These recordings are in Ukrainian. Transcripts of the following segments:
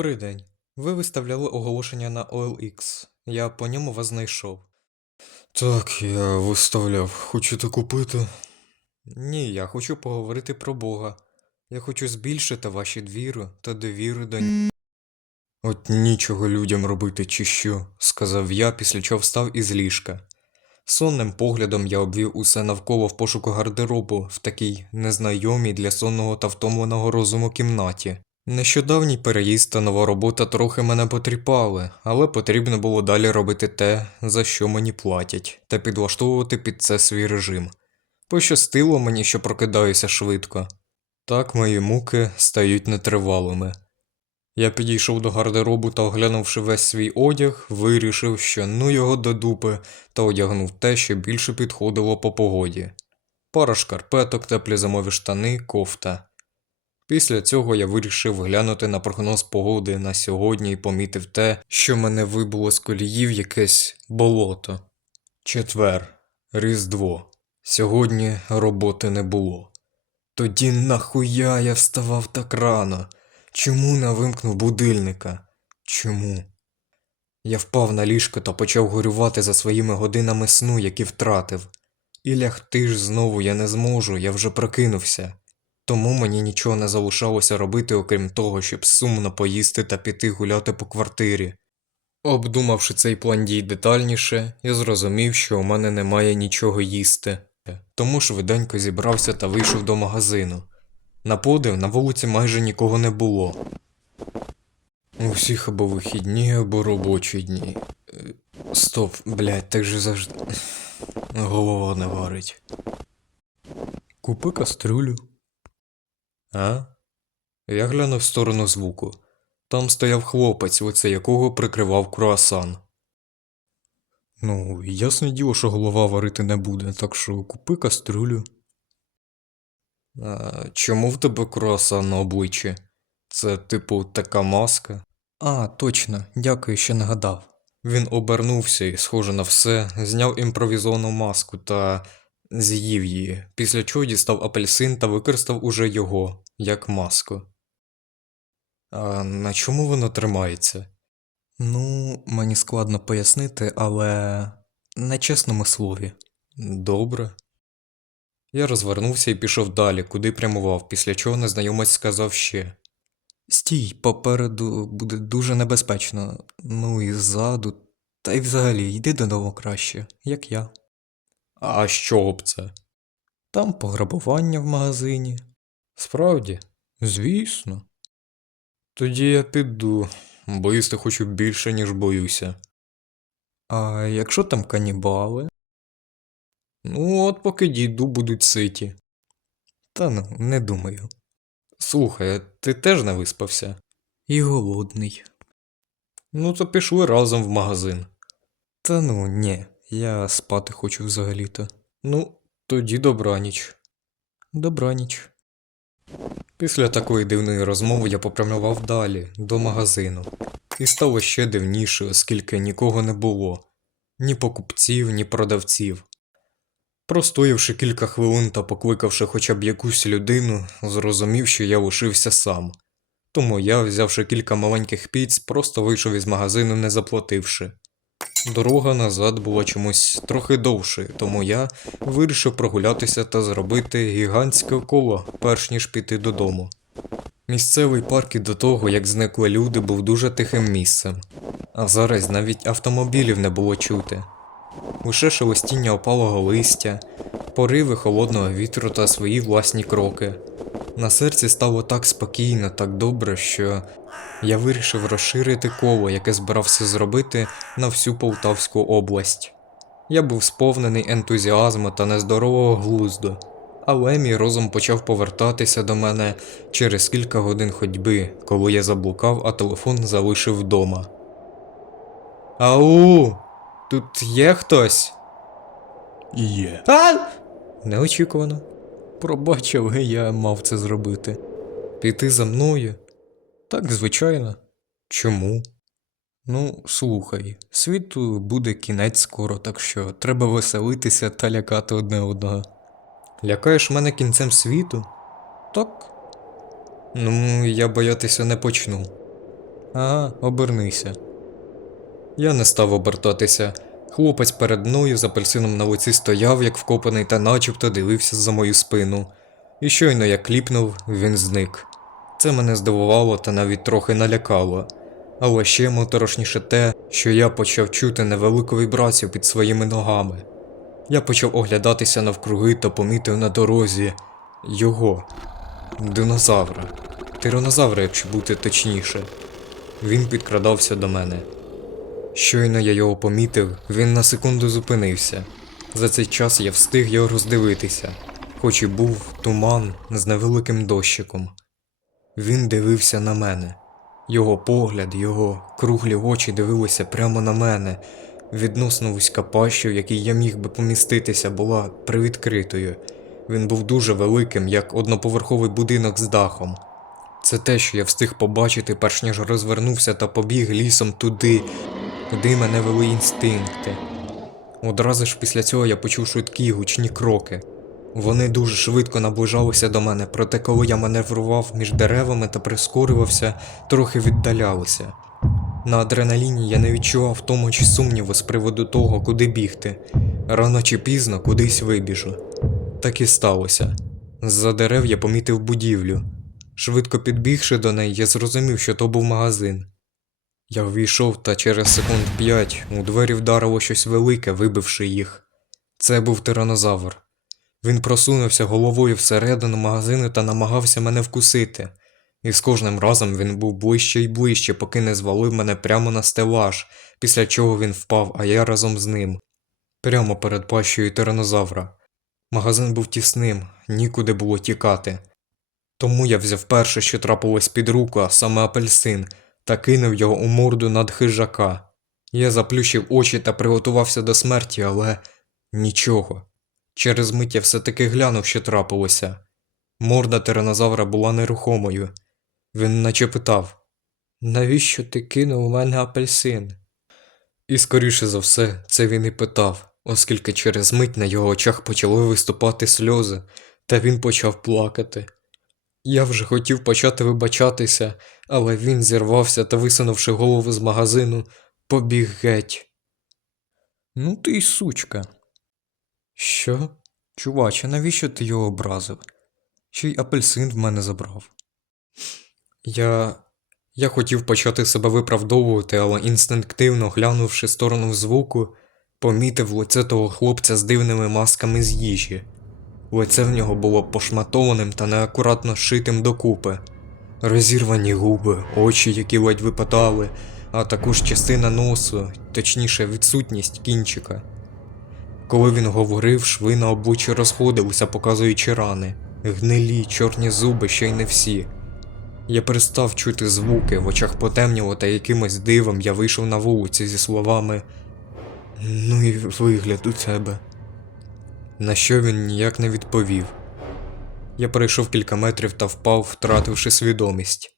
Добрий день. Ви виставляли оголошення на OLX. Я по ньому вас знайшов. Так, я виставляв. Хочете купити? Ні, я хочу поговорити про Бога. Я хочу збільшити ваші двіру та довіру до нього. От нічого людям робити, чи що, сказав я, після чого встав із ліжка. Сонним поглядом я обвів усе навколо в пошуку гардеробу в такій незнайомій для сонного та втомленого розуму кімнаті. Нещодавній переїзд та нова робота трохи мене потріпали, але потрібно було далі робити те, за що мені платять, та підлаштовувати під це свій режим. Пощастило мені, що прокидаюся швидко. Так мої муки стають нетривалими. Я підійшов до гардеробу та, оглянувши весь свій одяг, вирішив, що ну його до дупи, та одягнув те, що більше підходило по погоді. Пара шкарпеток, теплі зимові штани, кофта. Після цього я вирішив глянути на прогноз погоди на сьогодні і помітив те, що мене вибуло з коліїв якесь болото. Четвер. Різдво. Сьогодні роботи не було. Тоді нахуя я вставав так рано? Чому не вимкнув будильника? Чому? Я впав на ліжко та почав горювати за своїми годинами сну, які втратив. І лягти ж знову я не зможу, я вже прокинувся. Тому мені нічого не залишалося робити, окрім того, щоб сумно поїсти та піти гуляти по квартирі. Обдумавши цей план дій детальніше, я зрозумів, що у мене немає нічого їсти. Тому швиденько зібрався та вийшов до магазину. На подив на вулиці майже нікого не було. У всіх або вихідні, або робочі дні. Стоп, блядь, так же завжди. Голова не варить. Купи кастрюлю. А? Я глянув в сторону звуку. Там стояв хлопець, лице якого прикривав круасан. Ну, ясне діло, що голова варити не буде, так що купи кастрюлю. А, чому в тебе круасан на обличчі? Це, типу, така маска? А, точно, дякую, що нагадав. Він обернувся і, схоже на все, зняв імпровізовану маску та з'їв її, після чого дістав апельсин та використав уже його, як маску. А на чому воно тримається? Ну, мені складно пояснити, але на чесному слові. Добре. Я розвернувся і пішов далі, куди прямував, після чого незнайомець сказав ще. Стій, попереду буде дуже небезпечно. Ну і ззаду, та й взагалі йди додому краще, як я. А чого б це? Там пограбування в магазині. Справді? Звісно. Тоді я піду, бо хочу більше, ніж боюся. А якщо там канібали? Ну, от поки дійду, будуть ситі. Та ну, не думаю. Слухай, ти теж не виспався? І голодний. Ну, то пішли разом в магазин. Та ну, ні, я спати хочу взагалі-то. Ну, тоді добраніч. Добраніч. Після такої дивної розмови я попрямував далі, до магазину. І стало ще дивніше, оскільки нікого не було ні покупців, ні продавців. Простоявши кілька хвилин та покликавши хоча б якусь людину, зрозумів, що я лишився сам. Тому я, взявши кілька маленьких піц, просто вийшов із магазину, не заплативши. Дорога назад була чомусь трохи довшою, тому я вирішив прогулятися та зробити гігантське коло, перш ніж піти додому. Місцевий парк і до того, як зникли люди, був дуже тихим місцем, а зараз навіть автомобілів не було чути. Лише шелестіння опалого листя, пориви холодного вітру та свої власні кроки. На серці стало так спокійно, так добре, що я вирішив розширити коло, яке збирався зробити на всю Полтавську область. Я був сповнений ентузіазму та нездорового глузду, але мій розум почав повертатися до мене через кілька годин ходьби, коли я заблукав, а телефон залишив вдома. Ау! Тут є хтось? Є. А! Неочікувано. Пробач, але я мав це зробити. Піти за мною? Так, звичайно. Чому? Ну, слухай, світу буде кінець скоро, так що треба веселитися та лякати одне одного. Лякаєш мене кінцем світу? Так. Ну, я боятися не почну. Ага, обернися. Я не став обертатися. Хлопець перед мною з апельсином на лиці стояв, як вкопаний, та начебто дивився за мою спину. І щойно я кліпнув, він зник. Це мене здивувало та навіть трохи налякало. Але ще моторошніше те, що я почав чути невелику вібрацію під своїми ногами. Я почав оглядатися навкруги та помітив на дорозі його динозавра. Тиранозавра, якщо бути точніше. Він підкрадався до мене. Щойно я його помітив, він на секунду зупинився. За цей час я встиг його роздивитися, хоч і був туман з невеликим дощиком. Він дивився на мене. Його погляд, його круглі очі дивилися прямо на мене. Відносно вузька паща, в якій я міг би поміститися, була привідкритою. Він був дуже великим, як одноповерховий будинок з дахом. Це те, що я встиг побачити, перш ніж розвернувся та побіг лісом туди, куди мене вели інстинкти. Одразу ж після цього я почув швидкі гучні кроки. Вони дуже швидко наближалися до мене, проте коли я маневрував між деревами та прискорювався, трохи віддалялися. На адреналіні я не відчував тому чи сумніву з приводу того, куди бігти. Рано чи пізно кудись вибіжу. Так і сталося. З-за дерев я помітив будівлю. Швидко підбігши до неї, я зрозумів, що то був магазин. Я ввійшов, та через секунд п'ять у двері вдарило щось велике, вибивши їх. Це був тиранозавр. Він просунувся головою всередину магазину та намагався мене вкусити. І з кожним разом він був ближче і ближче, поки не звалив мене прямо на стелаж, після чого він впав, а я разом з ним. Прямо перед пащею тиранозавра. Магазин був тісним, нікуди було тікати. Тому я взяв перше, що трапилось під руку, а саме апельсин, та кинув його у морду над хижака. Я заплющив очі та приготувався до смерті, але нічого. Через мить я все-таки глянув, що трапилося. Морда тиранозавра була нерухомою. Він наче питав: Навіщо ти кинув у мене апельсин? І скоріше за все, це він і питав, оскільки через мить на його очах почали виступати сльози, та він почав плакати. Я вже хотів почати вибачатися, але він зірвався та, висунувши голову з магазину, побіг геть. Ну ти й сучка. Що? Чуваче, навіщо ти його образив? Ще й апельсин в мене забрав. Я. Я хотів почати себе виправдовувати, але інстинктивно глянувши сторону звуку, помітив лице того хлопця з дивними масками з їжі. Лице в нього було пошматованим та неакуратно шитим докупи. Розірвані губи, очі, які ледь випадали, а також частина носу, точніше відсутність кінчика. Коли він говорив, шви на обличчі розходилися, показуючи рани, гнилі, чорні зуби ще й не всі. Я перестав чути звуки, в очах потемніло та якимось дивом я вийшов на вулиці зі словами Ну і вигляд у тебе. На що він ніяк не відповів. Я пройшов кілька метрів та впав, втративши свідомість.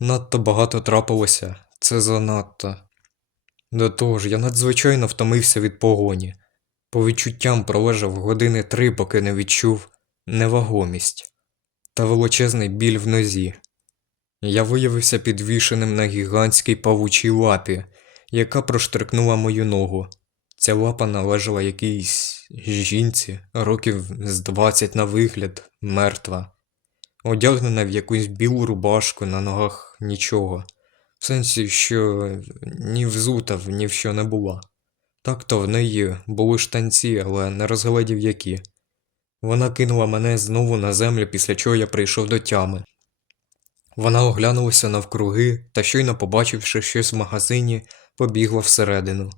Надто багато трапилося, це занадто. До того ж, я надзвичайно втомився від погоні. По відчуттям пролежав години три, поки не відчув невагомість та величезний біль в нозі. Я виявився підвішеним на гігантській павучій лапі, яка проштрикнула мою ногу. Ця лапа належала якійсь жінці, років з 20 на вигляд, мертва, одягнена в якусь білу рубашку, на ногах нічого, в сенсі, що ні взута ні в що не була. Так-то в неї були штанці, але не розгледів які. Вона кинула мене знову на землю, після чого я прийшов до тями. Вона оглянулася навкруги та, щойно побачивши щось в магазині, побігла всередину.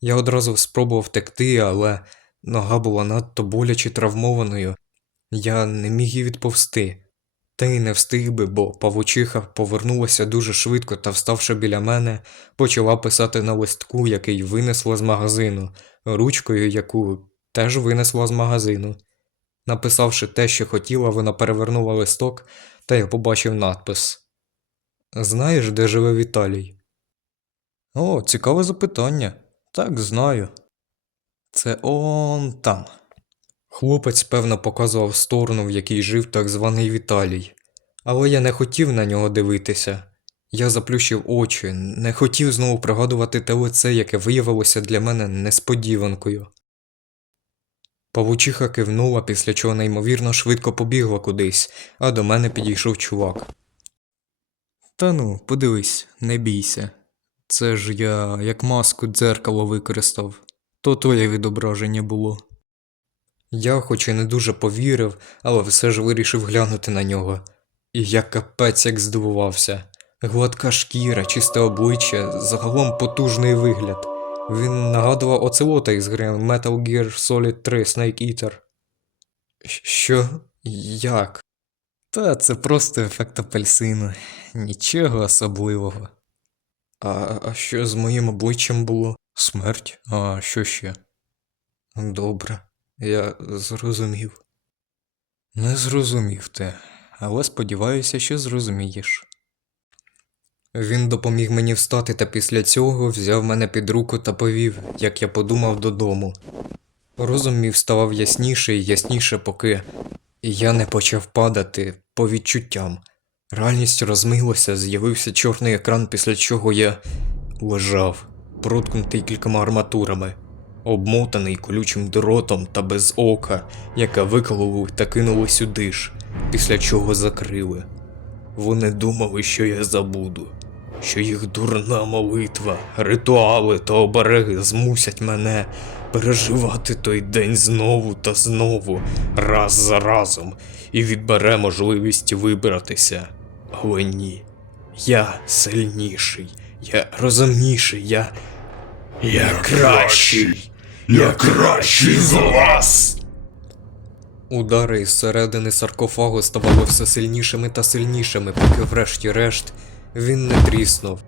Я одразу спробував втекти, але нога була надто боляче травмованою, я не міг її відповсти. Та й не встиг би, бо павучиха повернулася дуже швидко та, вставши біля мене, почала писати на листку, який винесла з магазину, ручкою, яку теж винесла з магазину. Написавши те, що хотіла, вона перевернула листок, та я побачив надпис. Знаєш, де живе Віталій? О, цікаве запитання. Так, знаю. Це он там. Хлопець, певно, показував сторону, в якій жив так званий Віталій. Але я не хотів на нього дивитися. Я заплющив очі, не хотів знову пригадувати те лице, яке виявилося для мене несподіванкою. Павучиха кивнула, після чого неймовірно швидко побігла кудись, а до мене підійшов чувак. Та ну, подивись, не бійся. Це ж я як маску дзеркало використав, то твоє відображення було. Я, хоч і не дуже повірив, але все ж вирішив глянути на нього. І я капець як здивувався. Гладка шкіра, чисте обличчя, загалом потужний вигляд. Він нагадував оцелота із гри Metal Gear Solid 3 Snake Eater. Що? Як? Та це просто ефект апельсину. Нічого особливого. А, а що з моїм обличчям було? Смерть? А що ще? Добре, я зрозумів. Не зрозумів ти, але сподіваюся, що зрозумієш. Він допоміг мені встати та після цього взяв мене під руку та повів, як я подумав, додому. Розум мій ставав ясніше і ясніше, поки я не почав падати по відчуттям. Реальність розмилася, з'явився чорний екран, після чого я лежав, проткнутий кількома арматурами, обмотаний колючим дротом та без ока, яке викололи та кинули сюди ж, після чого закрили. Вони думали, що я забуду, що їх дурна молитва, ритуали та обереги змусять мене переживати той день знову та знову, раз за разом, і відбере можливість вибратися. Але ні. Я сильніший, я розумніший, я. Я кращий! Я кращий за вас! Удари із середини саркофагу ставали все сильнішими та сильнішими, поки врешті-решт він не тріснув,